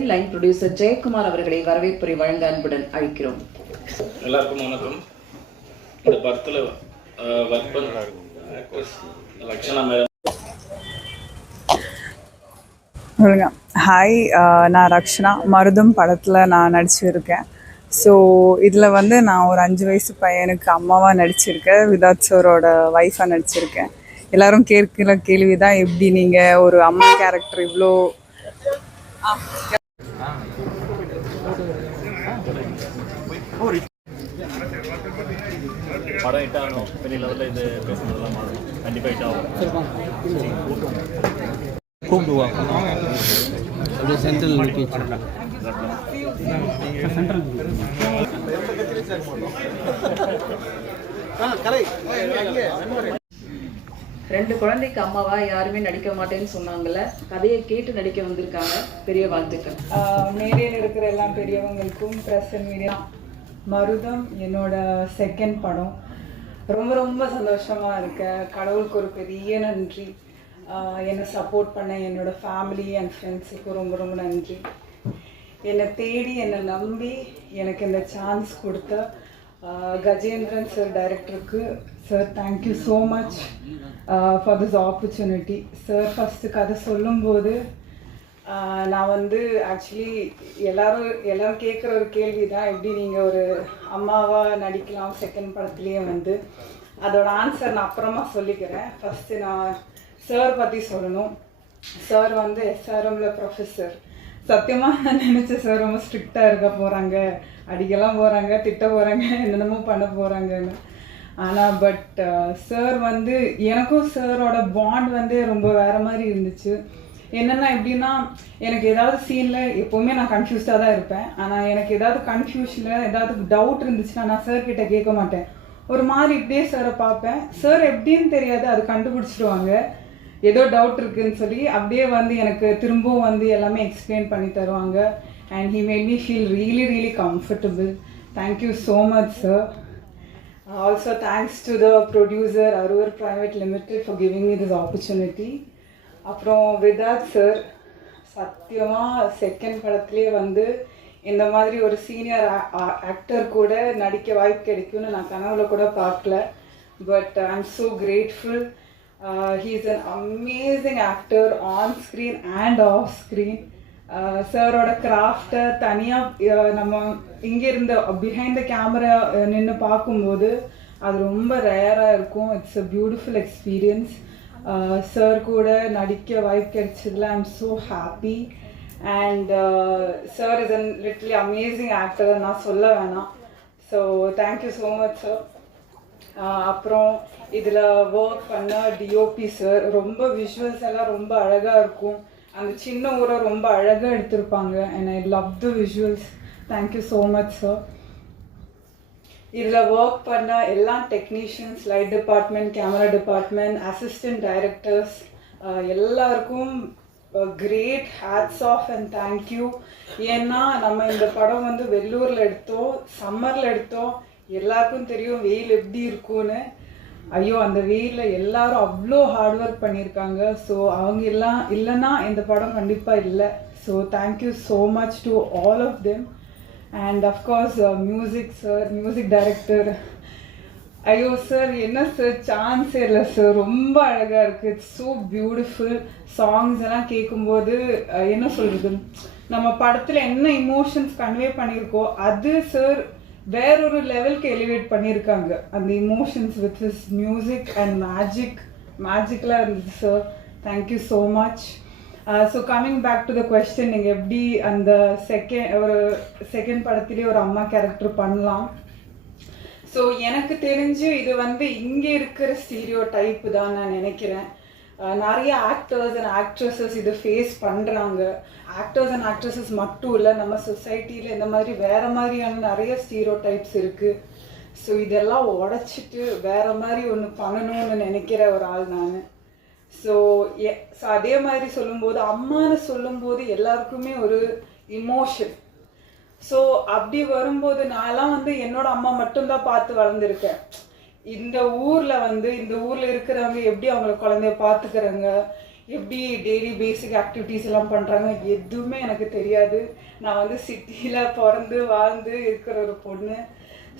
சார்பில் line producer Jayakumar அவர்களை வரவேற்புரை வழங்க அன்புடன் அழைக்கிறோம். எல்லாருக்கும் வணக்கம். இந்த படத்தில் ஒர்க் பண்ண லக்ஷனா மேடம். ஹாய், நான் ரக்ஷனா. மருதம் படத்தில் நான் நடிச்சிருக்கேன். ஸோ இதில் வந்து நான் ஒரு 5 வயசு பையனுக்கு அம்மாவாக நடிச்சிருக்கேன். விதாத் சாரோட ஒய்ஃபாக நடிச்சிருக்கேன். எல்லோரும் கேட்குற கேள்வி தான், எப்படி நீங்கள் ஒரு அம்மா கேரக்டர் இவ்வளோ படம் ஹிட் ஆகணும், பெரிய லெவலில் இது பேசுனதெல்லாம் மாறணும், கண்டிப்பாக ஹிட் ஆகும். கூப்பிடுவாங்க அப்படியே சென்ட்ரல் ரெண்டு குழந்தைக்கு அம்மாவா யாருமே நடிக்க மாட்டேன்னு சொன்னாங்கல்ல, கதையை கேட்டு நடிக்க வந்திருக்காங்க. பெரிய வாழ்த்துக்கள். மேடையில் இருக்கிற எல்லா பெரியவங்களுக்கும் ப்ரெஸ் அண்ட் மீடியா. மருதம் என்னோட செகண்ட் படம். ரொம்ப ரொம்ப சந்தோஷமாக இருக்கேன். கடவுளுக்கு ஒரு பெரிய நன்றி. என்னை சப்போர்ட் பண்ண என்னோடய ஃபேமிலி அண்ட் ஃப்ரெண்ட்ஸுக்கு ரொம்ப ரொம்ப நன்றி. என்னை தேடி என்னை நம்பி எனக்கு இந்த சான்ஸ் கொடுத்த கஜேந்திரன் சார் டைரக்டருக்கு sir, thank you so much for this opportunity. Sir first கதை சொல்லும்போது நான் வந்து ஆக்சுவலி எல்லோரும் கேட்குற ஒரு கேள்வி தான், எப்படி நீங்கள் ஒரு அம்மாவாக நடிக்கலாம் செகண்ட் படத்துலேயே வந்து. அதோட ஆன்சர் நான் அப்புறமா சொல்லிக்கிறேன். ஃபஸ்ட்டு நான் சார் பற்றி சொல்லணும். சார் வந்து எஸ்ஆர்எம்மில் ப்ரொஃபஸர். சத்தியமாக நான் நினச்சேன் சார் ரொம்ப ஸ்ட்ரிக்டாக இருக்க போகிறாங்க, அடிக்கலாம் போகிறாங்க, திட்ட போகிறாங்க, என்னென்னமோ பண்ண போகிறாங்கன்னு. ஆனால் சார் வந்து எனக்கும் சாரோட பாண்ட் வந்து ரொம்ப வேறு மாதிரி இருந்துச்சு. என்னென்னா எப்படின்னா, எனக்கு ஏதாவது சீனில் எப்போவுமே நான் கன்ஃபியூஸ்டாக தான் இருப்பேன். ஆனால் எனக்கு ஏதாவது கன்ஃபியூஷனில் ஏதாவது டவுட் இருந்துச்சுன்னா நான் சார்கிட்ட கேட்க மாட்டேன். ஒரு மாதிரி இப்படியே சாரை பார்ப்பேன். சார் எப்படின்னு தெரியாது, அது கண்டுபிடிச்சிடுவாங்க. ஏதோ டவுட் இருக்குதுன்னு சொல்லி அப்படியே வந்து எனக்கு திரும்பவும் வந்து எல்லாமே எக்ஸ்பிளைன் பண்ணி தருவாங்க. And he made me feel really really comfortable. Thank you so much sir. Also thanks to the producer Arur private limited for giving me this opportunity. அப்புறம் விதாத் சார், சத்தியமாக செகண்ட் படத்துலேயே வந்து இந்த மாதிரி ஒரு சீனியர் ஆக்டர் கூட நடிக்க வாய்ப்பு கிடைக்கும்னு நான் கனவுல கூட பார்க்கல. But I am so grateful. He is an amazing actor on screen and off screen. சாரோட கிராஃப்டை தனியாக நம்ம இங்கேருந்து பிஹைண்ட் த கேமரா நின்று பார்க்கும்போது அது ரொம்ப ரேராக இருக்கும். It's a beautiful experience. Sir கூட நடிக்க வாய்ப்பு கிடைச்சதில் I am so happy. And sir is an literally amazing actor, நான் சொல்ல வேணாம். So thank you so much sir. அப்புறம் இதில் ஒர்க் பண்ண டிஓபி சார், ரொம்ப விஷுவல்ஸ் எல்லாம் ரொம்ப அழகாக இருக்கும். அந்த சின்ன ஊரை ரொம்ப அழகாக எடுத்திருப்பாங்க. And I love the visuals. Thank you so much sir. இதில் ஒர்க் பண்ண எல்லா technicians, light department, camera department, assistant directors எல்லாருக்கும் great hats off and thank you. ஏன்னா நம்ம இந்த படம் வந்து வெள்ளூரில் எடுத்தோம், சம்மரில் எடுத்தோம். எல்லாருக்கும் தெரியும் வெயில் எப்படி இருக்கும்னு. ஐயோ, அந்த வெயிலில் எல்லாரும் அவ்வளோ ஹார்ட் ஒர்க் பண்ணியிருக்காங்க. ஸோ அவங்க எல்லாம் இல்லைன்னா இந்த படம் கண்டிப்பாக இல்லை. So thank you so much to all of them. And of course music sir, music director. ஐயோ சார், என்ன சார் சான்ஸே இல்லை சார், ரொம்ப அழகாக இருக்குது. It's so beautiful. சாங்ஸ் எல்லாம் கேட்கும்போது என்ன சொல்கிறது, நம்ம படத்தில் என்ன இமோஷன்ஸ் கன்வே பண்ணியிருக்கோ அது சார் வேறொரு லெவலுக்கு எலிவேட் பண்ணியிருக்காங்க. அந்த emotions with his music and மேஜிக்கலாக இருந்துச்சு sir. Thank you so much. So coming back to the question, நீங்கள் எப்படி அந்த செகண்ட் படத்திலே ஒரு அம்மா கேரக்டர் பண்ணலாம். ஸோ எனக்கு தெரிஞ்சு இது வந்து இங்கே இருக்கிற ஸ்டீரியோ டைப்பு தான் நான் நினைக்கிறேன். நிறைய ஆக்டர்ஸ் அண்ட் ஆக்ட்ரஸஸ் இது ஃபேஸ் பண்ணுறாங்க. ஆக்டர்ஸ் அண்ட் ஆக்ட்ரஸஸ் மட்டும் இல்லை, நம்ம சொசைட்டியில் இந்த மாதிரி வேறு மாதிரியான நிறைய ஸ்டீரியோ டைப்ஸ் இருக்குது. ஸோ இதெல்லாம் உடச்சிட்டு வேறு மாதிரி ஒன்று பண்ணணும்னு நினைக்கிற ஒரு ஆள் நான். ஸோ அதே மாதிரி சொல்லும்போது, அம்மான்னு சொல்லும்போது எல்லாருக்குமே ஒரு இமோஷன். ஸோ அப்படி வரும்போது நான்லாம் வந்து என்னோட அம்மா மட்டும்தான் பார்த்து வளர்ந்துருக்கேன். இந்த ஊரில் இருக்கிறவங்க எப்படி அவங்கள குழந்தைய பார்த்துக்கிறாங்க, எப்படி டெய்லி பேசிக் ஆக்டிவிட்டீஸ் எல்லாம் பண்ணுறாங்க எதுவுமே எனக்கு தெரியாது. நான் வந்து சிட்டியில் பிறந்து வாழ்ந்து இருக்கிற ஒரு பொண்ணு.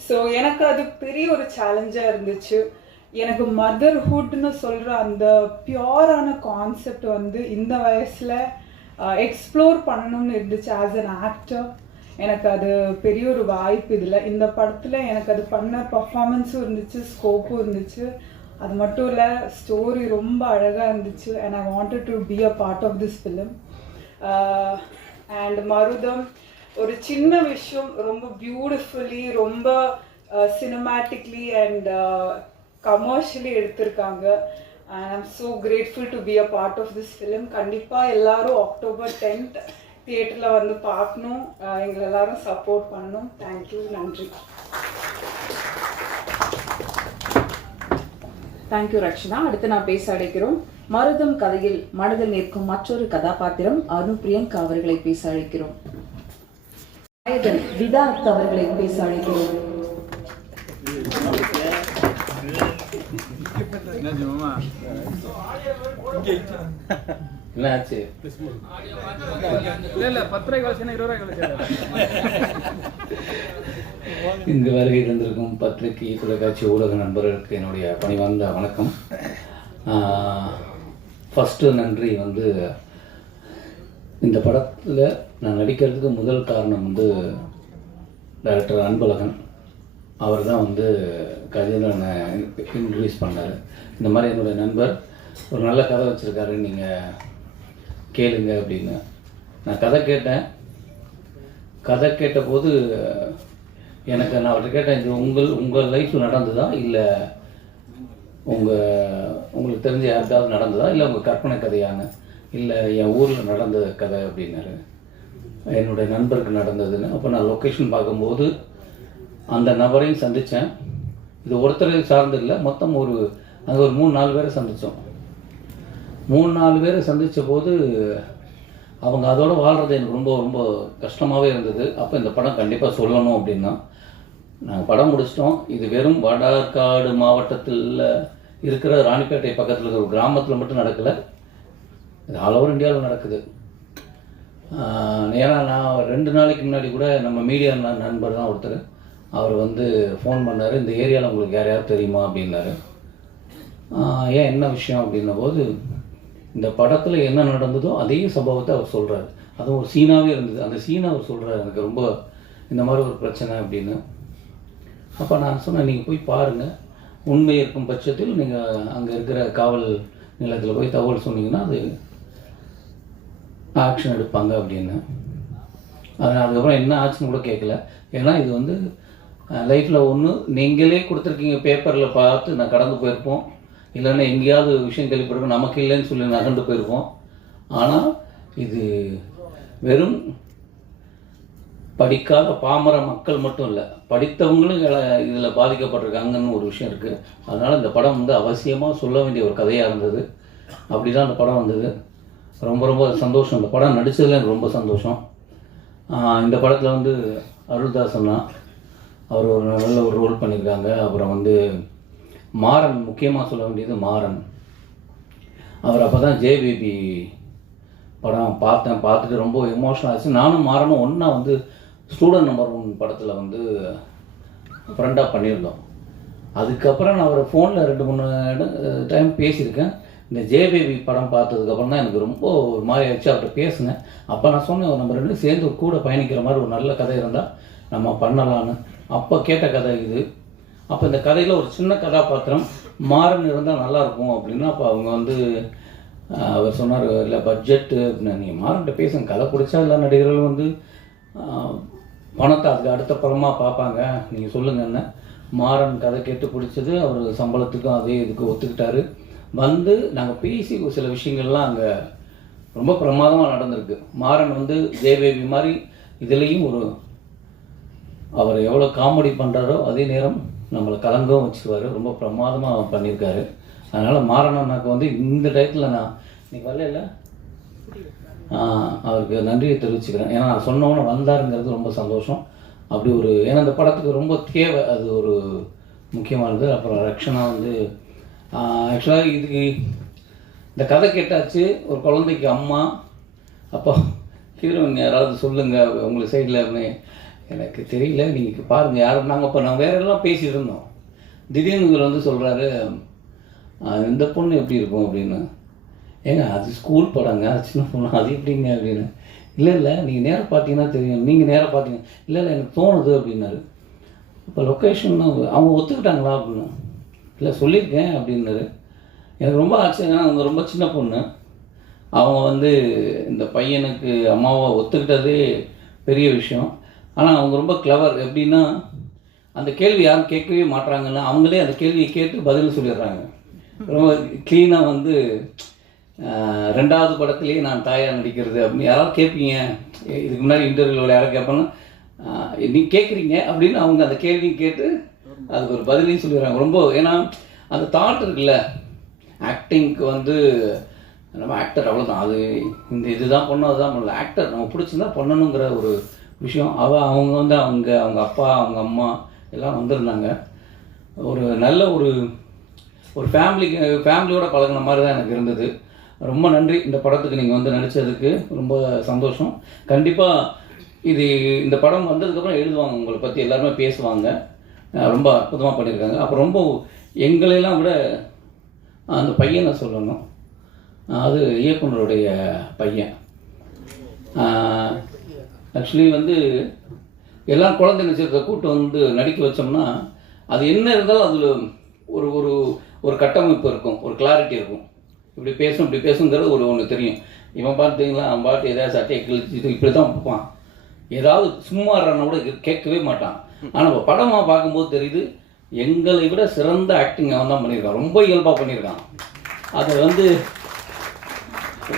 ஸோ எனக்கு அது பெரிய ஒரு சேலஞ்சாக இருந்துச்சு. எனக்கு மதர்ஹுட்னு சொல்கிற அந்த பியூரான கான்செப்ட் வந்து இந்த வயசில் எக்ஸ்ப்ளோர் பண்ணணும்னு இருந்துச்சு ஆஸ் அன் ஆக்டர். எனக்கு அது பெரிய ஒரு வாய்ப்பு இதில். இந்த படத்தில் எனக்கு அது பண்ண பர்ஃபார்மன்ஸும் இருந்துச்சு, ஸ்கோப்பும் இருந்துச்சு. அது மட்டும் இல்லை, ஸ்டோரி ரொம்ப அழகாக இருந்துச்சு. And I wanted to be a part of this film. And Marutham ஒரு சின்ன விஷயம் ரொம்ப பியூட்டிஃபுல்லி, ரொம்ப சினிமேட்டிக்லி அண்ட் கமர்ஷியலி எடுத்திருக்காங்க. And I am so grateful to be a part of this film. கண்டிப்பாக எல்லாரும் October 10th தியேட்டரில் வந்து பார்க்கணும். எங்களை எல்லாரும் சப்போர்ட் பண்ணணும். தேங்க்யூ, நன்றி. தேங்க்யூ ரக்ஷனா. அடுத்து நான் பேச அழைக்கிறோம். மருதம் கதையில் மனதில் நிற்கும் மற்றொரு கதாபாத்திரம் அனுப்பிரியங்கா அவர்களை பேச அழைக்கிறோம். நாயகன் விதார்த் அவர்களை பேச அழைக்கிறோம். என்னாச்சு? இங்கு வருகை தந்திருக்கும் பத்திரிகை, தொலைக்காட்சி, ஊடக நண்பர்களுக்கு என்னுடைய பணிவார்ந்த வணக்கம். ஃபஸ்ட்டு நன்றி வந்து இந்த படத்தில் நான் நடிக்கிறதுக்கு முதல் காரணம் வந்து டைரக்டர் அன்பழகன். அவர் தான் வந்து கஜேந்திரனை இன்ட்ரடியூஸ் பண்ணார். இந்த மாதிரி என்னுடைய நண்பர் ஒரு நல்ல கதை வச்சுருக்காரு, நீங்கள் கேளுங்க அப்படின்னு. நான் கதை கேட்டபோது எனக்கு நான் அவர்கிட்ட கேட்டேன், இது உங்கள் லைஃப்பில் நடந்ததா, இல்லை உங்களுக்கு தெரிஞ்ச யாருக்காவது நடந்ததா, இல்லை உங்கள் கற்பனை கதையான, இல்லை என் ஊரில் நடந்த கதை அப்படின்னாரு. என்னுடைய நண்பருக்கு நடந்ததுன்னு. அப்போ நான் லொக்கேஷன் பார்க்கும்போது அந்த நபரையும் சந்தித்தேன். இது ஒருத்தரை சார்ந்து இல்லை, மொத்தம் அங்கே ஒரு 3-4 பேரை சந்தித்தோம். 3-4 பேரை சந்தித்த போது அவங்க அதோடு வாழ்கிறது எனக்கு ரொம்ப ரொம்ப கஷ்டமாகவே இருந்தது. அப்போ இந்த படம் கண்டிப்பாக சொல்லணும் அப்படின்னா நாங்கள் படம் முடிச்சிட்டோம். இது வெறும் வடஆற்காடு மாவட்டத்தில் இருக்கிற ராணிப்பேட்டை பக்கத்தில் இருக்கிற ஒரு கிராமத்தில் மட்டும் நடக்கலை, இது ஆல் ஓவர் இந்தியாவில் நடக்குது. ஏன்னா நான் 2 நாளைக்கு முன்னாடி கூட நம்ம மீடியா நண்பர் தான் ஒருத்தர், அவர் வந்து ஃபோன் பண்ணார், இந்த ஏரியாவில் உங்களுக்கு யாரையாவது தெரியுமா அப்படின்னாரு. ஏன் என்ன விஷயம் அப்படின்ன போது இந்த படத்தில் என்ன நடந்ததோ அதே சம்பவத்தை அவர் சொல்கிறார். அதுவும் ஒரு சீனாகவே இருந்தது. அந்த சீனை அவர் சொல்கிறார், எனக்கு ரொம்ப இந்த மாதிரி ஒரு பிரச்சனை அப்படின்னு. அப்போ நான் சொன்னேன், நீங்கள் போய் பாருங்கள், உண்மை இருக்கும் பட்சத்தில் நீங்கள் அங்கே இருக்கிற காவல் நிலையத்தில் போய் தகவல் சொன்னீங்கன்னா அது ஆக்ஷன் எடுப்பாங்க அப்படின்னு. அதுக்கப்புறம் என்ன ஆச்சுன்னு கூட கேட்கல. ஏன்னா இது வந்து லைஃப்பில் ஒன்று நீங்களே கொடுத்துருக்கீங்க, பேப்பரில் பார்த்து நான் கடந்து போயிருப்போம், இல்லைன்னா எங்கேயாவது விஷயம் கேள்விப்பட்டிருக்கோம், நமக்கு இல்லைன்னு சொல்லி நகர்ந்து போயிருப்போம். ஆனால் இது வெறும் படிக்காத பாமர மக்கள் மட்டும் இல்லை, படித்தவங்களும் இதில் பாதிக்கப்பட்டிருக்காங்கன்னு ஒரு விஷயம் இருக்குது. அதனால் இந்த படம் வந்து அவசியமாக சொல்ல வேண்டிய ஒரு கதையாக இருந்தது. அப்படி தான் அந்த படம் வந்தது. ரொம்ப ரொம்ப சந்தோஷம். இந்த படம் நடித்ததில் எனக்கு ரொம்ப சந்தோஷம். இந்த படத்தில் வந்து அருள்தாசன்னா அவர் ஒரு நல்ல ஒரு ரோல் பண்ணியிருக்காங்க. அப்புறம் வந்து மாறன், முக்கியமாக சொல்ல வேண்டியது மாறன். அவர் அப்போ தான் ஜேபேபி படம் பார்த்துட்டு ரொம்ப எமோஷனல் ஆச்சு. நானும் மாறனும் ஒன்றா வந்து ஸ்டூடெண்ட் நம்பர் 1 படத்தில் வந்து ஃப்ரெண்டாக பண்ணியிருந்தோம். அதுக்கப்புறம் நான் அவரை ஃபோனில் 2-3 டைம் பேசியிருக்கேன். இந்த ஜேபேபி படம் பார்த்ததுக்கப்புறம் தான் எனக்கு ரொம்ப ஒரு மாதிரி ஆயிடுச்சு. அவர்கிட்ட பேசினேன். அப்போ நான் சொன்னேன், நம்ம 2 சேர்ந்து கூட பயணிக்கிற மாதிரி ஒரு நல்ல கதை இருந்தால் நம்ம பண்ணலான்னு. அப்போ கேட்ட கதை இது. அப்போ இந்த கதையில் ஒரு சின்ன கதாபாத்திரம் மாறன் இருந்தால் நல்லாயிருக்கும் அப்படின்னா, அப்போ அவங்க வந்து அவர் சொன்னார், இல்லை பட்ஜெட்டு அப்படின்னா, நீங்கள் மாறன்கிட்ட பேசுங்க, கதை பிடிச்சா எல்லா நடிகர்களும் வந்து பணத்தை அதுக்கு அடுத்த படமாக பார்ப்பாங்க, நீங்கள் சொல்லுங்கன்னு. மாறன் கதை கேட்டு பிடிச்சது. அவர் சம்பளத்துக்கும் அதே இதுக்கு ஒத்துக்கிட்டாரு. வந்து நாங்கள் பேசி சில விஷயங்கள்லாம் அங்கே ரொம்ப பிரமாதமாக நடந்திருக்கு. மாறன் வந்து ஜேபேபி மாதிரி இதுலேயும் அவர் எவ்வளோ காமெடி பண்ணுறாரோ அதே நேரம் நம்மளை கலங்கவும் வச்சுருவார். ரொம்ப பிரமாதமாக பண்ணியிருக்காரு. அதனால் மாறனன்னாக்கு வந்து இந்த டயத்தில் நான் இன்னைக்கு வரல அவருக்கு நன்றியை தெரிவிச்சுக்கிறேன். ஏன்னா நான் சொன்னவொன்னே வந்தாருங்கிறது ரொம்ப சந்தோஷம். அப்படி ஏன்னா அந்த படத்துக்கு ரொம்ப தேவை, அது ஒரு முக்கியமானது. அப்புறம் ரக்ஷனா வந்து ஆக்சுவலாக இதுக்கு இந்த கதை கேட்டாச்சு, ஒரு குழந்தைக்கு அம்மா அப்பா ஹீரோயின் யாராவது சொல்லுங்கள் உங்களுக்கு சைடில். எனக்கு தெரியல, நீங்கள் பாருங்கள் யாரும். நாங்கள் இப்போ நான் வேற எல்லாம் பேசிகிட்டு இருந்தோம். திடீர்னு இவர் வந்து சொல்கிறாரு, இந்த பொண்ணு எப்படி இருக்கும் அப்படின்னு. ஏங்க அது ஸ்கூல் படங்க, அது சின்ன பொண்ணு, அது எப்படிங்க அப்படின்னு. இல்லை நீங்கள் நேராக பார்த்தீங்கன்னா தெரியும், நீங்கள் நேராக பார்த்தீங்க. இல்லை எனக்கு தோணுது அப்படின்னாரு. இப்போ லொக்கேஷன் அவங்க ஒத்துக்கிட்டாங்களா அப்படின்னு. இல்லை சொல்லியிருக்கேன் அப்படின்னாரு. எனக்கு ரொம்ப ஆச்சரியம், அவங்க ரொம்ப சின்ன பொண்ணு. அவங்க வந்து இந்த பையனுக்கு அம்மாவை ஒத்துக்கிட்டதே பெரிய விஷயம். ஆனால் அவங்க ரொம்ப கிளவர். எப்படின்னா அந்த கேள்வி யாரும் கேட்கவே மாட்டுறாங்கன்னா அவங்களே அந்த கேள்வியை கேட்டு பதில் சொல்லிடுறாங்க. ரொம்ப க்ளீனாக வந்து 2வது படத்துலேயே நான் தாயாக நடிக்கிறது அப்படின்னு யாராவது கேட்பீங்க, இதுக்கு முன்னாடி இன்டர்வியூவில் யாராவது கேட்போன்னா நீங்கள் கேட்குறீங்க அப்படின்னு அவங்க அந்த கேள்வியும் கேட்டு அதுக்கு ஒரு பதிலையும் சொல்லிடுறாங்க. ரொம்ப ஏன்னா அந்த தாட் இருக்குல்ல, ஆக்டிங்க்கு வந்து நம்ம ஆக்டர் அவ்வளோதான், அது இந்த இதுதான் பண்ணணும் அதுதான் பண்ணல, ஆக்டர் நம்ம பிடிச்சிருந்தா பண்ணணுங்கிற ஒரு விஷயம். அவங்க வந்து அவங்க அப்பா அவங்க அம்மா எல்லாம் வந்திருந்தாங்க. ஒரு நல்ல ஒரு ஃபேமிலியோட பழகின மாதிரி தான் எனக்கு இருந்தது. ரொம்ப நன்றி இந்த படத்துக்கு நீங்கள் வந்து நடித்ததுக்கு, ரொம்ப சந்தோஷம். கண்டிப்பாக இந்த படம் வந்ததுக்கப்புறம் எழுதுவாங்க, உங்களை பற்றி எல்லாருமே பேசுவாங்க. ரொம்ப அற்புதமாக பண்ணியிருக்காங்க. அப்புறம் ரொம்ப எங்களையெல்லாம் விட அந்த பையனை சொல்லணும், அது இயக்குனருடைய பையன். ஆக்சுவலி வந்து எல்லாம் குழந்தை நட்சத்திரத்தை கூட்டு வந்து நடிக்க வச்சோம்னா அது என்ன இருந்தாலும் அதில் ஒரு ஒரு ஒரு கட்டமைப்பு இருக்கும், ஒரு கிளாரிட்டி இருக்கும். இப்படி பேசுங்கிறது ஒன்று தெரியும். இவன் பார்த்தீங்களா, அவன் பாட்டு ஏதாவது சட்டையை கிழிச்சிட்டு இப்படி தான் பார்ப்பான், ஏதாவது சும்மா கூட கேட்கவே மாட்டான். ஆனால் இப்போ படமாக பார்க்கும்போது தெரியுது, எங்களை விட சிறந்த ஆக்டிங் அவன் தான் பண்ணியிருக்கான், ரொம்ப இயல்பாக பண்ணியிருக்கான். அதை வந்து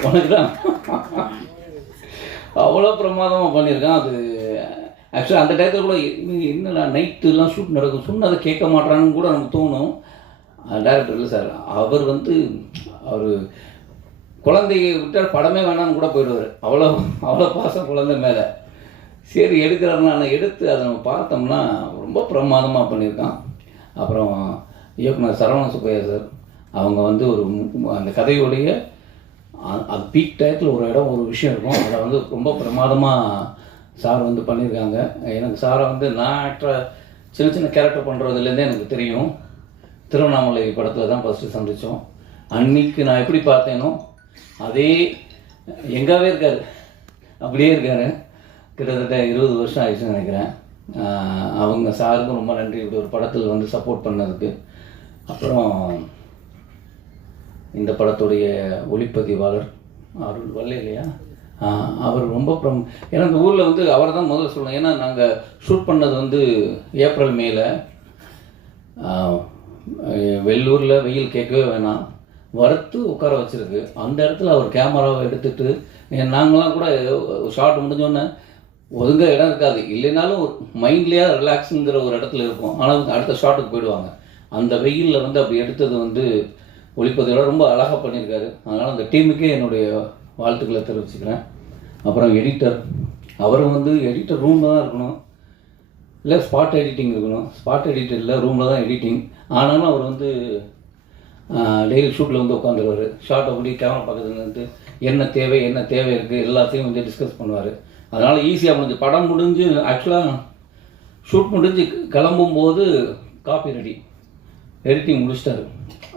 உனக்கு தான் அவ்வளோ பிரமாதமாக பண்ணியிருக்கான். அது ஆக்சுவலாக அந்த டயத்தில் கூட என்னடா நைட்டுலாம் ஷூட் நடக்கும், சொன்னதை கேட்க மாட்டான்னு கூட நமக்கு தோணும். டைரக்டர் இல்லை சார், அவர் வந்து அவர் குழந்தைய விட்டால் படமே வேணான்னு கூட போயிடுவார், அவ்வளோ பாசம் குழந்தை மேலே. சரி எடுக்கிறாருன்னா, ஆனால் எடுத்து அதை நம்ம பார்த்தோம்னா ரொம்ப பிரமாதமாக பண்ணியிருக்கான். அப்புறம் இயக்குனர் சரவண சுப்பையா சார், அவங்க வந்து அந்த கதையோடைய அது பீக் டயத்தில் ஒரு இடம் ஒரு விஷயம் இருக்கும், அதை வந்து ரொம்ப பிரமாதமாக சார் வந்து பண்ணியிருக்காங்க. எனக்கு சாரை வந்து நான் ஆக்டரை சின்ன கேரக்டர் பண்ணுறதுலேருந்தே எனக்கு தெரியும். திருவண்ணாமலை படத்தில் தான் ஃபஸ்ட்டு சந்தித்தோம். அன்னைக்கு நான் எப்படி பார்த்தேனோ அதே எங்காவே இருக்கார், அப்படியே இருக்கார். கிட்டத்தட்ட 20 வருஷம் ஆயிடுச்சுன்னு நினைக்கிறேன். அவங்க சாருக்கும் ரொம்ப நன்றி, இப்படி ஒரு படத்தில் வந்து சப்போர்ட் பண்ணதுக்கு. அப்புறம் இந்த படத்துடைய ஒளிப்பதிவாளர் அருள் வல்ல இல்லையா, அவர் ரொம்ப ஏன்னா இந்த ஊரில் வந்து அவரை தான் முதல்ல சொல்லணும். ஏன்னா நாங்கள் ஷூட் பண்ணது வந்து ஏப்ரல் மேல, வெள்ளூரில் வெயில் கேட்கவே வேணாம், வறுத்து உட்கார வச்சுருக்கு. அந்த இடத்துல அவர் கேமராவை எடுத்துகிட்டு, நாங்களாம் கூட ஷார்ட் முடிஞ்சோன்னே ஒதுங்க இடம் இருக்காது, இல்லைனாலும் மைண்ட்லேயே ரிலாக்ஸுங்கிற ஒரு இடத்துல இருக்கும். ஆனால் அடுத்த ஷாட்டுக்கு போயிடுவாங்க. அந்த வெயிலில் வந்து அப்படி எடுத்தது வந்து ஒளிப்பதிவோட ரொம்ப அழகாக பண்ணியிருக்காரு. அதனால் அந்த டீமுக்கே என்னுடைய வாழ்த்துக்களை தெரிவிச்சுக்கிறேன். அப்புறம் எடிட்டர், அவரும் வந்து எடிட்டர் ரூமில் தான் இருக்கணும், இல்லை ஸ்பாட் எடிட்டிங் இருக்கணும். ஸ்பாட் எடிட்டர் இல்லை, ரூமில் தான் எடிட்டிங். ஆனாலும் அவர் வந்து டெய்லி ஷூட்டில் வந்து உட்காந்துருவார். ஷார்ட் அப்படி கேமரா பக்கத்தில் இருந்து என்ன தேவை இருக்குது எல்லாத்தையும் வந்து டிஸ்கஸ் பண்ணுவார். அதனால் ஈஸியாக முடிஞ்சு படம் முடிஞ்சு ஆக்சுவலாக ஷூட் முடிஞ்சு கிளம்பும்போது காப்பி ரெடி, எடிட்டிங் முடிச்சிட்டாரு.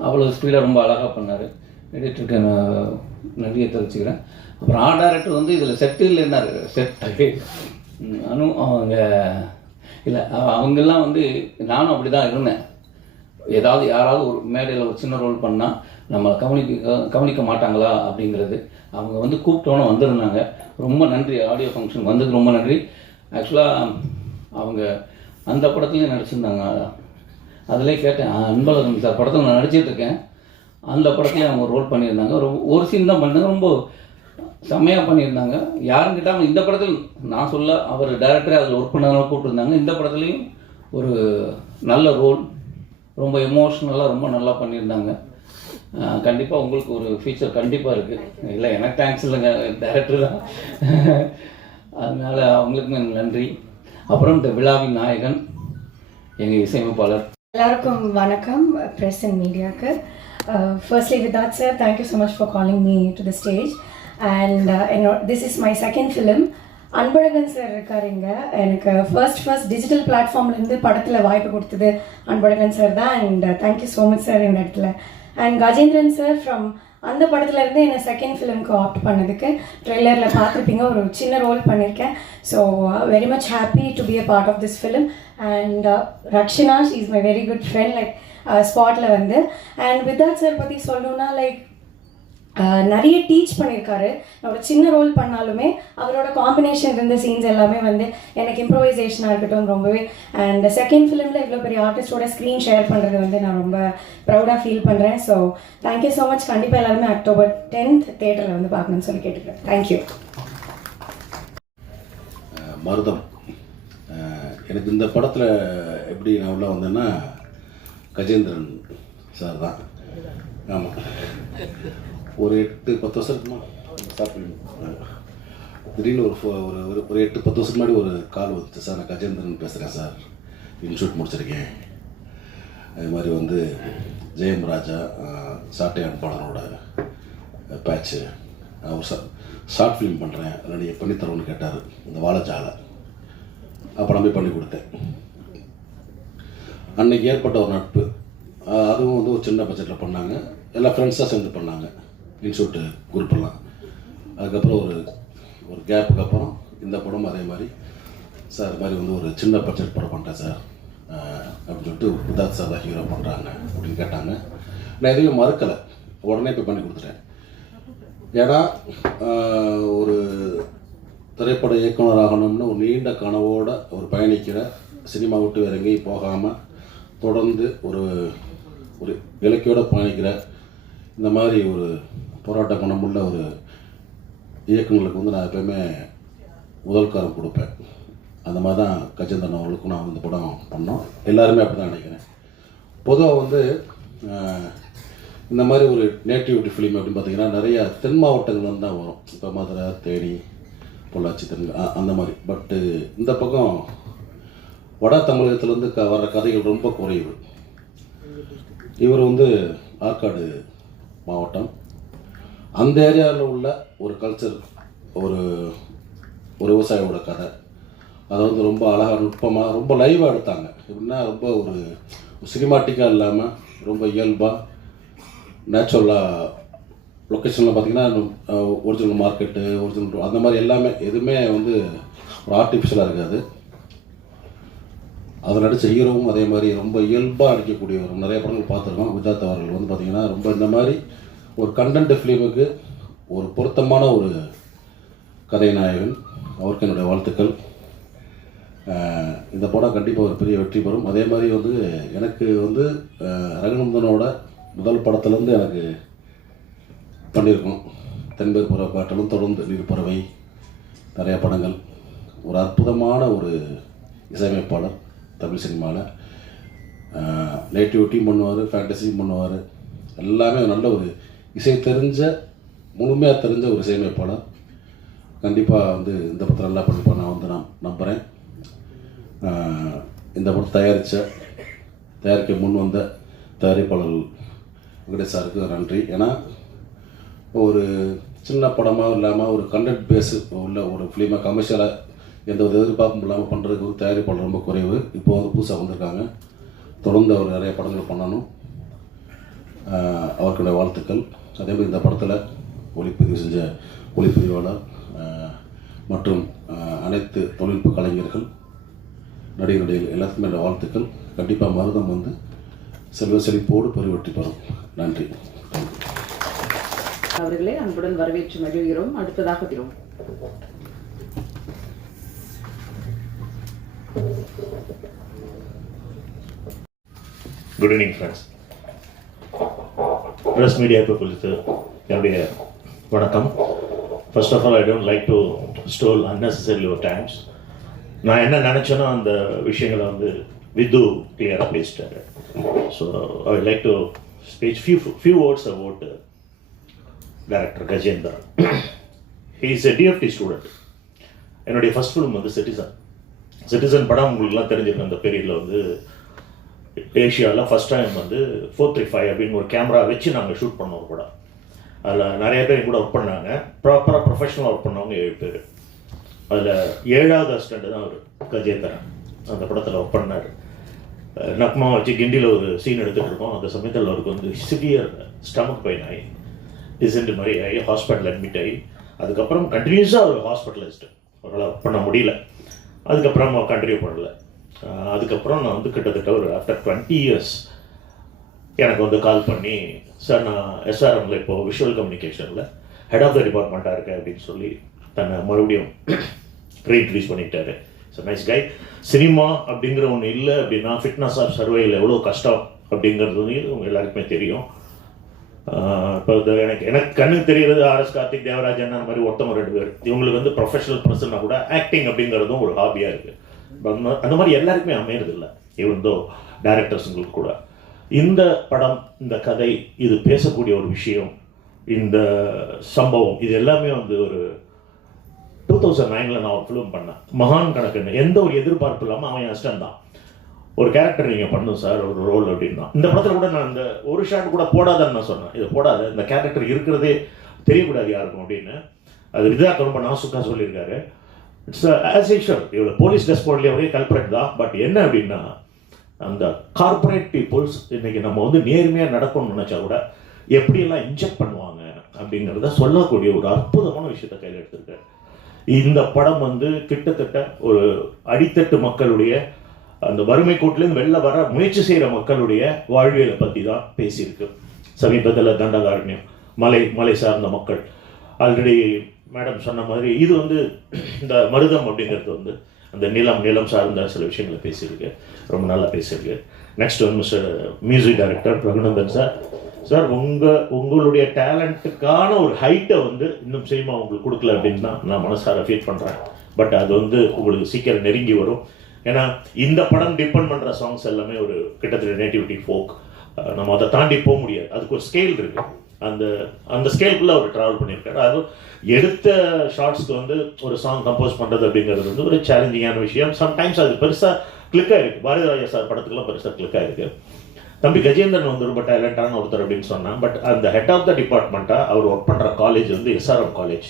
அவ்வளோ ஸ்பீடாக ரொம்ப அழகாக பண்ணார். எடிட்டருக்கு நான் நன்றியை தெரிவிச்சுக்கிறேன். அப்புறம் டைரக்டர் வந்து இதில் செட்டில் என்ன செட் அவங்க இல்லை, அவங்கெல்லாம் வந்து நானும் அப்படி தான் இருந்தேன். ஏதாவது யாராவது ஒரு மேடையில் ஒரு சின்ன ரோல் பண்ணால் நம்மளை கவனிக்க மாட்டாங்களா அப்படிங்கிறது. அவங்க வந்து கூப்பிட்டோன்னு வந்திருந்தாங்க. ரொம்ப நன்றி, ஆடியோ ஃபங்க்ஷன் வந்ததுக்கு ரொம்ப நன்றி. ஆக்சுவலாக அவங்க அந்த படத்துலேயும் நடிச்சிருந்தாங்க. அதிலே கேட்டேன், அன்பழகன் சார் படத்தில் நான் நடிச்சிட்ருக்கேன், அந்த படத்துலேயும் அவங்க ரோல் பண்ணியிருந்தாங்க. ஒரு சீன் தான் பண்ணாங்க, ரொம்ப செம்மையாக பண்ணியிருந்தாங்க. யாரும் கேட்டாமல் இந்த படத்தில் நான் சொல்ல, அவர் டைரக்டரே அதில் ஒர்க் பண்ணதெல்லாம் கூப்பிட்டுருந்தாங்க. இந்த படத்துலேயும் ஒரு நல்ல ரோல், ரொம்ப எமோஷ்னலாக ரொம்ப நல்லா பண்ணியிருந்தாங்க. கண்டிப்பாக உங்களுக்கு ஒரு ஃபியூச்சர் கண்டிப்பாக இருக்குது. இல்லை எனக்கு தேங்க்ஸ் இல்லைங்க, டைரக்டர் தான். அதனால் அவங்களுக்கும் எனக்கு நன்றி. அப்புறம் இந்த விழாவின் நாயகன் எங்கள் இசையமைப்பாளர். எல்லாருக்கும் வணக்கம், ப்ரெஸ் அண்ட் மீடியாவுக்கு. Firstly, Vidat sir, thank you so much for calling me to the stage. And this is my second film. Anbazhagan sir இருக்காருங்க. எனக்கு ஃபர்ஸ்ட் டிஜிட்டல் பிளாட்ஃபார்ம்லேருந்து படத்தில் வாய்ப்பு கொடுத்தது அன்பழகன் சார் தான். And thank you so much sir இந்த இடத்துல. அண்ட் கஜேந்திரன் சார் ஃப்ரம் அந்த படத்துலேருந்து என்னை செகண்ட் ஃபிலிம்க்கு ஆப்ட் பண்ணதுக்கு ட்ரெய்லரில் பார்த்துருப்பீங்க, ஒரு சின்ன ரோல் பண்ணியிருக்கேன். So very much happy to be a part of this film. And Rakshina, she is my very good friend like ஸ்பாட்டில் வந்து. அண்ட் விதாத் சார் பற்றி சொல்லணுன்னா லைக் நிறைய டீச் பண்ணியிருக்காரு. நான் ஒரு சின்ன ரோல் பண்ணாலுமே அவரோட காம்பினேஷன் இருந்த சீன்ஸ் எல்லாமே வந்து எனக்கு இம்ப்ரோவைசேஷனாக இருக்கட்டும் ரொம்பவே. அண்ட் செகண்ட் ஃபிலிமில் இவ்வளோ பெரிய ஆர்டிஸ்டோட ஸ்க்ரீன் ஷேர் பண்ணுறது வந்து நான் ரொம்ப ப்ரௌடாக ஃபீல் பண்ணுறேன். So thank you so much. கண்டிப்பாக எல்லாருமே October 10th தேட்டரில் வந்து பார்க்கணும்னு சொல்லி கேட்டுக்கிறேன். தேங்க்யூ. மருதம் எனக்கு இந்த படத்தில் எப்படி நான் உள்ள வந்தேன்னா கஜேந்திரன் சார் தான். ஆமாம், ஒரு 8-10 வருஷம் இருக்குமா திடீர்னு ஒரு 8-10 வருஷம் முன்னாடி ஒரு கால் வந்துச்சு. சார் நான் கஜேந்திரன் பேசுகிறேன் சார், இன்ஷூட் முடிச்சிருக்கேன். அது மாதிரி வந்து ஜெயம் ராஜா சாட்டையான் பாடனோட பேட்ச்சு ஒரு ஷார்ட் ஃபிலிம் பண்ணுறேன், அதில் நீங்கள் பண்ணித்தரோன்னு கேட்டார். இந்த வாழைச்சாலை அப்போ நம்பி பண்ணி கொடுத்தேன். அன்றைக்கி ஏற்பட்ட ஒரு நட்பு, அதுவும் வந்து ஒரு சின்ன பட்ஜெட்டில் பண்ணாங்க, எல்லா ஃப்ரெண்ட்ஸாக சேர்ந்து பண்ணாங்க இன்ஸ்டியூட்டு குரூப்பெல்லாம். அதுக்கப்புறம் ஒரு கேப்புக்கு அப்புறம் இந்த படம் அதே மாதிரி சார் இது மாதிரி வந்து ஒரு சின்ன பட்ஜெட் படம் பண்ணுறேன் சார் அப்படின்னு சொல்லிட்டு விதாத் சார் தான் ஹீரோ பண்ணுறாங்க அப்படின்னு கேட்டாங்க. நான் எதையும் மறுக்கலை, உடனே போய் பண்ணி கொடுத்துட்டேன். ஏன்னா ஒரு திரைப்பட இயக்குனர் ஆகணும்னு ஒரு நீண்ட கனவோடு ஒரு பயணிக்கிற, சினிமா விட்டு வேறு எங்கேயும் போகாமல் தொடர்ந்து ஒரு இலக்கியோடு பயணிக்கிற இந்த மாதிரி ஒரு போராட்ட குணமுள்ள ஒரு இயக்குநர்களுக்கு வந்து நான் எப்போயுமே முதல் காரம் கொடுப்பேன். அந்த மாதிரி தான் கஜேந்திரன் அவர்களுக்கும் நான் இந்த படம் பண்ணோம். எல்லாருமே அப்படி தான் நினைக்கிறேன். பொதுவாக வந்து இந்த மாதிரி ஒரு நேட்டிவிட்டி ஃபிலிம் அப்படின்னு பார்த்தீங்கன்னா நிறையா தென் மாவட்டங்கள் வந்து தான் வரும். இப்போ மதுரை, தேனி, பொள்ளாச்சி, அந்த மாதிரி. பட்டு இந்த பக்கம் வட தமிழகத்துலேருந்து வர்ற கதைகள் ரொம்ப குறைவு. இவர் வந்து ஆற்காடு மாவட்டம், அந்த ஏரியாவில் உள்ள ஒரு கல்ச்சர், ஒரு விவசாயியோட கதை, அதை வந்து ரொம்ப அழகாக நுட்பமாக ரொம்ப லைவாக எடுத்தாங்க. எப்படின்னா ரொம்ப ஒரு சினிமாட்டிக்காக இல்லாமல் ரொம்ப இயல்பாக நேச்சுரலாக லொக்கேஷனில் பார்த்திங்கன்னா ஒரிஜினல் மார்க்கெட்டு, ஒரிஜினல் அந்த மாதிரி எல்லாமே எதுவுமே வந்து ஒரு ஆர்டிஃபிஷியலாக இருக்காது. அதை நடித்த ஹீரோவும் அதே மாதிரி ரொம்ப இயல்பாக நடிக்கக்கூடியவர். நிறைய படங்கள் பார்த்துருக்கோம். விதாத் அவர்கள் வந்து பார்த்திங்கன்னா ரொம்ப இந்த மாதிரி ஒரு கண்டென்ட் ஃபிலிமுக்கு ஒரு பொருத்தமான ஒரு கதைநாயகன். அவருக்கு என்னுடைய வாழ்த்துக்கள். இந்த படம் கண்டிப்பாக ஒரு பெரிய வெற்றி பெறும். அதே மாதிரி வந்து எனக்கு வந்து ரகுநந்தனோட முதல் படத்துலேருந்து எனக்கு பண்ணியிருக்கோம். தென்பேர் புற பாட்டலும், தொடர்ந்து நீர்ப்பறவை, நிறையா படங்கள். ஒரு அற்புதமான ஒரு இசையமைப்பாளர் தமிழ் சினிமாவில். நேட்டிவிட்டியும் பண்ணுவார், ஃபேண்டசியும் பண்ணுவார். எல்லாமே நல்ல ஒரு இசை தெரிஞ்ச, முழுமையாக தெரிஞ்ச ஒரு இசையமைப்பாளர். கண்டிப்பாக வந்து இந்த படத்தை நல்லா பண்ணிப்பாக நான் வந்து நம்புகிறேன். இந்த படத்தை தயாரிக்க முன் வந்த தயாரிப்பாளர் வெங்கடேஷ் சாருக்கு நன்றி. ஏன்னா ஒரு சின்ன படமாக இல்லாமல் ஒரு கண்டென்ட் பேஸு உள்ள ஒரு ஃபிலிமாக கமர்ஷியலாக எந்த ஒரு எதிர்பார்ப்பும் இல்லாமல் பண்ணுறதுக்கு ஒரு தயாரிப்பாளர் ரொம்ப குறைவு. இப்போ வந்து புதுசாக வந்திருக்காங்க. தொடர்ந்து அவர் நிறைய படங்கள் பண்ணணும். அவர்களுடைய வாழ்த்துக்கள். அதேமாதிரி இந்த படத்தில் ஒளிப்பதிவு செஞ்ச ஒளிப்பதிவாளர் மற்றும் அனைத்து தொழில்நுட்ப கலைஞர்கள், நடிகர்கள் எல்லாத்துக்குமே என்னோட வாழ்த்துக்கள். கண்டிப்பாக மருதம் வந்து செல்வ செழிப்போடு பெருவெற்றி பெறும். நன்றி. அவர்களை அன்புடன் வரவேற்று மகிழ்கிறோம். அடுத்ததாக இருக்கிறோம். Good evening, friends. Press media people, என்னுடைய வணக்கம். First of all, I don't like to stole unnecessarily your times. நான் என்ன நினச்சேனோ அந்த விஷயங்களை வந்து விது கிளியராக பேசிட்டாரு. So I would like to speak few words about director Gajendra. He is a DFT student. என்னுடைய ஃபர்ஸ்ட் ஃபிலிம் வந்து சிட்டிசன் படம் உங்களுக்குலாம் தெரிஞ்சிருக்கும். அந்த பீரியடில் வந்து ஏஷியாவில் ஃபஸ்ட் டைம் வந்து 435 அப்படின்னு ஒரு கேமரா வச்சு நாங்கள் ஷூட் பண்ணோம் ஒரு படம். அதில் நிறைய பேர் கூட ஒர்க் பண்ணாங்க. ப்ராப்பராக ப்ரொஃபஷனலாக ஒர்க் பண்ணவங்க 7 பேர். அதில் 7வது அசிஸ்டண்ட் தான் அவர் கஜேந்திரன் அந்த படத்தில் ஒர்க் பண்ணார். நக்மா வச்சு கிண்டியில் ஒரு சீன் எடுத்துகிட்டு இருக்கோம். அந்த சமயத்தில் அவருக்கு வந்து சிவியர் ஸ்டமக் பெயின் ஆகி டிசென்ட் மாதிரி ஆகி ஹாஸ்பிட்டல் அட்மிட் ஆகி அதுக்கப்புறம் கண்டினியூஸாக அவர் ஹாஸ்பிட்டலைஸ்டு. அவரால் ஒர்க் பண்ண முடியல. அதுக்கப்புறம் கண்டினியூ பண்ணல. அதுக்கப்புறம் நான் வந்து கிட்டத்தட்ட ஒரு ஆஃப்டர் 20 years எனக்கு வந்து கால் பண்ணி, சார் நான் எஸ்ஆர்எம்ல இப்போது விஷுவல் கம்யூனிகேஷனில் ஹெட் ஆஃப் த டிபார்ட்மெண்ட்டாக இருக்கேன் அப்படின்னு சொல்லி தன்னை மறுபடியும் ரீஇன்ட்ரடியூஸ் பண்ணிக்கிட்டாரு. So nice guy. சினிமா அப்படிங்கிற ஒன்று இல்லை அப்படின்னா ஃபிட்னஸ் ஆஃப் சர்வையில் எவ்வளோ கஷ்டம் அப்படிங்கிறது வந்து உங்கள் எல்லாருக்குமே தெரியும். இப்போ எனக்கு கண்ணுக்கு தெரிகிறது ஆர்எஸ் கார்த்திக், தேவராஜன் அந்த மாதிரி ஒருத்தவங்க 2 பேர். இவங்களுக்கு வந்து ப்ரொஃபஷனல் பர்சனாக கூட ஆக்டிங் அப்படிங்கிறதும் ஒரு ஹாபியாக இருக்குது. அந்த மாதிரி எல்லாருக்குமே அமையிறது இல்லை. இவந்தோ டைரக்டர்ஸுங்களுக்கு கூட இந்த படம், இந்த கதை, இது பேசக்கூடிய ஒரு விஷயம், இந்த சம்பவம், இது எல்லாமே வந்து ஒரு 2009 நான் ஒரு ஃபிலிம் பண்ணேன், மகான் கணக்குன்னு. எந்த ஒரு எதிர்பார்ப்பு இல்லாமல் அவன் அசிஸ்டன்ட் தான். ஒரு கேரக்டர் நீங்கள் பண்ணும் சார், ஒரு ரோல் அப்படின்னா. இந்த படத்தில் கூட நான் இந்த ஒரு ஷாட் கூட போடாதன்னு நான் சொன்னேன். இதை போடாத, இந்த கேரக்டர் இருக்கிறதே தெரியக்கூடாது யாருக்கும் அப்படின்னு. அது விதார்த்த ரொம்ப நாசுக்காக சொல்லியிருக்காரு. It's as usual. இவ்வளோ போலீஸ் ட்ரெஸ் போடலையே கல்பரேட் தான். பட் என்ன அப்படின்னா, அந்த கார்பரேட் பீப்புள்ஸ் இன்றைக்கி நம்ம வந்து நேர்மையாக நடக்கணும்னு நினச்சா கூட எப்படியெல்லாம் இன்ஜெக்ட் பண்ணுவாங்க அப்படிங்கிறத சொல்லக்கூடிய ஒரு அற்புதமான விஷயத்தை கையில் எடுத்திருக்காரு. இந்த படம் வந்து கிட்டத்தட்ட ஒரு அடித்தட்டு மக்களுடைய, அந்த வறுமை கோட்டிலேருந்து வெளில வர முயற்சி செய்கிற மக்களுடைய வாழ்வியலை பற்றி தான் பேசியிருக்கு. சமீபத்தில் தண்டகாரண்யம், மலை சார்ந்த மக்கள். ஆல்ரெடி மேடம் சொன்ன மாதிரி இது வந்து இந்த மருதம் அப்படிங்கிறது வந்து அந்த நிலம் சார்ந்த சில விஷயங்களை பேசியிருக்கு. ரொம்ப நல்லா பேசியிருக்கு. நெக்ஸ்ட் வந்து mister music director Raghunandan sir. Sir உங்களுடைய டேலண்ட்டுக்கான ஒரு ஹைட்டை வந்து இன்னும் சினிமா உங்களுக்கு கொடுக்கல அப்படின்னு தான் நான் மனசார ஃபீல் பண்ணுறேன். பட் அது வந்து உங்களுக்கு சீக்கிரம் நெருங்கி வரும். ஏன்னா இந்த படம் டிபெண்ட் பண்ணுற சாங்ஸ் எல்லாமே ஒரு கிட்டத்தட்ட நேட்டிவிட்டி ஃபோக். நம்ம அதை தாண்டி போக முடியாது. அதுக்கு ஒரு ஸ்கேல் இருக்குது. அந்த ஸ்கேலுக்குள்ளே அவர் ட்ராவல் பண்ணியிருக்காரு. அது எடுத்த ஷார்ட்ஸ்க்கு வந்து ஒரு சாங் கம்போஸ் பண்ணுறது அப்படிங்கிறது வந்து ஒரு சேலஞ்சிங்கான விஷயம். சம்டைம்ஸ் அது பெருசாக கிளிக்காக இருக்குது. பாரதிராஜா சார் படத்துக்குலாம் பெருசாக கிளிக்காக இருக்குது. தம்பி கஜேந்திரன் வந்து ரொம்ப டேலண்டான ஒருத்தர் அப்படின்னு சொன்னான். பட் அந்த ஹெட் ஆஃப் த டிபார்ட்மெண்ட்டாக அவர் ஒர்க் பண்ணுற காலேஜ் வந்து எஸ்ஆர்எம் காலேஜ்.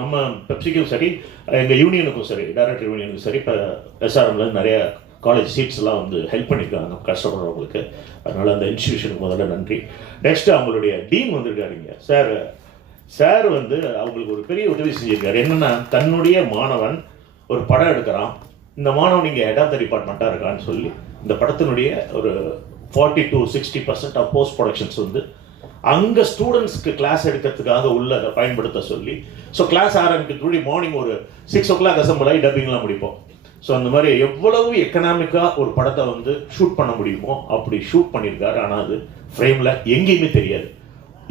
நம்ம பெப்சிக்கும் சரி, எங்கள் யூனியனுக்கும் சரி, டைரக்டர் யூனியனுக்கும் சரி, இப்போ எஸ்ஆர்எம்ல நிறைய காலேஜ் சீட்ஸ்லாம் வந்து ஹெல்ப் பண்ணியிருக்காங்க கஷ்டப்படுறவங்களுக்கு. அதனால் அந்த இன்ஸ்டிடியூஷனுக்கு முதல்ல நன்றி. நெக்ஸ்ட்டு அவங்களுடைய டீம் வந்திருக்காருங்க. சார் வந்து அவங்களுக்கு ஒரு பெரிய உதவி செஞ்சுருக்காரு. என்னென்னா, தன்னுடைய மாணவன் ஒரு படம் எடுக்கிறான், இந்த மாணவன் இங்கே ஹெட் ஆஃப் த டிபார்ட்மெண்ட்டாக இருக்கான்னு சொல்லி இந்த படத்தினுடைய ஒரு 40 to 60% ஆஃப் போஸ்ட் ப்ரொடக்ஷன்ஸ் வந்து அங்கே ஸ்டூடெண்ட்ஸ்க்கு கிளாஸ் எடுக்கிறதுக்காக உள்ள அதை பயன்படுத்த சொல்லி, ஸோ கிளாஸ் ஆரம்பிக்கிறதுக்கு மார்னிங் ஒரு 6 o'clock அசம்பிள் ஆகி டப்பிங்லாம் முடிப்போம். ஸோ அந்த மாதிரி எவ்வளவு எக்கனாமிக்காக ஒரு படத்தை வந்து ஷூட் பண்ண முடியுமோ அப்படி ஷூட் பண்ணியிருக்காரு. ஆனால் அது ஃப்ரேமில் எங்கேயுமே தெரியாது.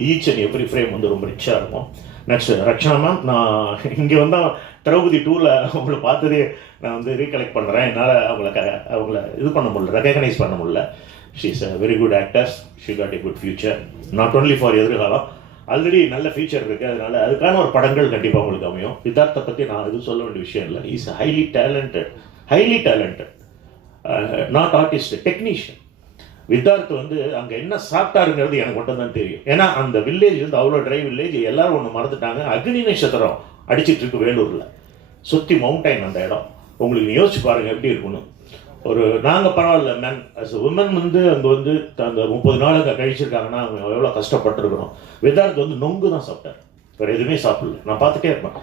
ஈச் அண்ட் எவ்ரி ஃப்ரேம் வந்து ரொம்ப ரிச்சாக இருக்கும். நெக்ஸ்ட் ரக்ஷனா மேம், நான் இங்கே வந்தால் திரௌபதி 2ல் அவங்கள பார்த்ததே நான் வந்து ரீகலெக்ட் பண்ணுறேன். என்னால் அவங்கள இது பண்ண முடியல, ரெகக்னைஸ் பண்ண முடியல. She is a very good actors. She got a good future, not only for எதிர்காலம், ஆல்ரெடி நல்ல ஃபியூச்சர் இருக்குது. அதனால் அதுக்கான ஒரு படங்கள் கண்டிப்பாக உங்களுக்கு அமையும். விதார்த்தை பற்றி நான் எதுவும் சொல்ல வேண்டிய விஷயம் இல்லை. Is highly talented, not artist, technician. Vidharth வந்து அங்கே என்ன சாப்பிட்டாருங்கிறது எனக்கு மட்டும் தான் தெரியும். ஏன்னா அந்த வில்லேஜ் வந்து அவ்வளோ ட்ரை வில்லேஜ். எல்லாரும் ஒன்று மறந்துட்டாங்க, அக்னி நட்சத்திரம் அடிச்சிட்டு இருக்கு வேலூரில், சுற்றி மவுண்டைன் அந்த இடம். உங்களுக்கு யோசிச்சு பாருங்கள் எப்படி இருக்குன்னு. ஒரு நாங்கள் பரவாயில்ல மேன் அஸ் உமன் வந்து அங்கே வந்து அந்த 30 நாள் அங்கே கழிச்சிருக்காங்கன்னா அவங்க எவ்வளோ கஷ்டப்பட்டுருக்கணும். விதார்த் வந்து நொங்கு தான் சாப்பிட்டார், வேறு எதுவுமே சாப்பிடல. நான் பார்த்துட்டே இருப்பேன்,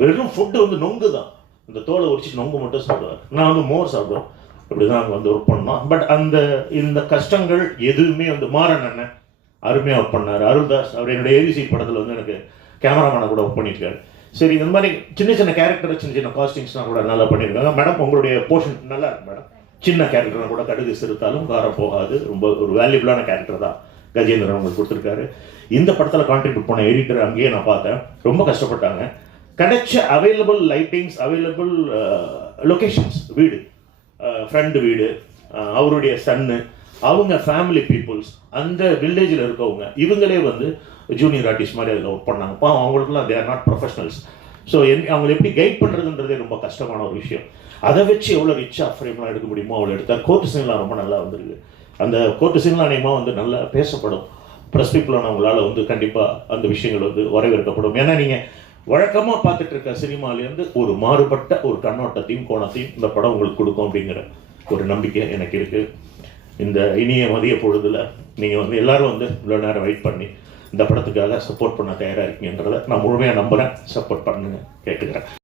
வெறும் ஃபுட்டு வந்து நொங்கு தான். இந்த தோலை உரிச்சு நொங்கு மட்டும் சாப்பிடுவார். நான் வந்து மோர் சாப்பிடுவேன். இப்படி தான் அங்கே வந்து ஒர்க் பண்ணோம். பட் இந்த கஷ்டங்கள் எதுவுமே வந்து மாறன் அண்ணன் அருமையாக ஒர்க் பண்ணார். அருள்தாஸ் அவர் என்னுடைய ஏவிசி படத்தில் வந்து எனக்கு கேமராமேனை கூட ஒர்க் பண்ணியிருக்காரு. சரி, இந்த மாதிரி சின்ன கேரக்டர், சின்ன காஸ்டிங்ஸ்லாம் கூட நல்லா பண்ணியிருக்காங்க. மேடம் உங்களுடைய போர்ஷன் நல்லா இருக்கு மேடம். சின்ன கேரக்டர்னா கூட கடுகு சிறுத்தாலும் காரம் போகாது. ரொம்ப ஒரு வேல்யூபிளான கேரக்டர் தான் கஜேந்திரன் உங்களுக்கு கொடுத்துருக்காரு. இந்த படத்தில் கான்ட்ரிபியூட் பண்ண எடிட்டர் அங்கேயே நான் பார்த்தேன், ரொம்ப கஷ்டப்பட்டாங்க. கிடைச்ச அவைலபிள் லைட்டிங்ஸ், அவைலபிள் லொக்கேஷன்ஸ், வீடு, ஃப்ரெண்டு வீடு, அவருடைய சன்னு, அவங்க ஃபேமிலி பீப்புள்ஸ், அந்த வில்லேஜில் இருக்கவங்க, இவங்களே வந்து ஜூனியர் ஆர்டிஸ்ட் மாதிரி அதில் ஒர்க் பண்ணாங்க. அவங்களுக்குலாம் they are not professionals. So அவங்களை எப்படி கைட் பண்ணுறதுன்றதே ரொம்ப கஷ்டமான ஒரு விஷயம். அதை வச்சு எவ்வளோ ரிச்சாக ஃப்ரேம்லாம் எடுக்க முடியுமோ அவ்வளோ எடுத்தார். கோர்ட்டு சீன்லாம் ரொம்ப நல்லா வந்திருக்கு. அந்த கோர்ட்டு சீன்லாம் அநேகமாக வந்து நல்லா பேசப்படும். ப்ரெஸ் பீப்புளானவங்களால் வந்து கண்டிப்பாக அந்த விஷயங்கள் வந்து வரவேற்கப்படும். ஏன்னா நீங்கள் வழக்கமாக பார்த்துட்டு இருக்க சினிமாலேருந்து ஒரு மாறுபட்ட ஒரு கண்ணோட்டத்தையும் கோணத்தையும் இந்த படம் உங்களுக்கு கொடுக்கும் அப்படிங்கிற ஒரு நம்பிக்கை எனக்கு இருக்குது. இந்த இனிய மதிய பொழுதில் நீங்கள் வந்து எல்லோரும் வந்து இவ்வளோ நேரம் வெயிட் பண்ணி இந்த படத்துக்காக சப்போர்ட் பண்ண தயாராக இருக்கீங்கன்றதை நான் முழுமையாக நம்புகிறேன். சப்போர்ட் பண்ணுங்க கேட்டுக்கிறேன்.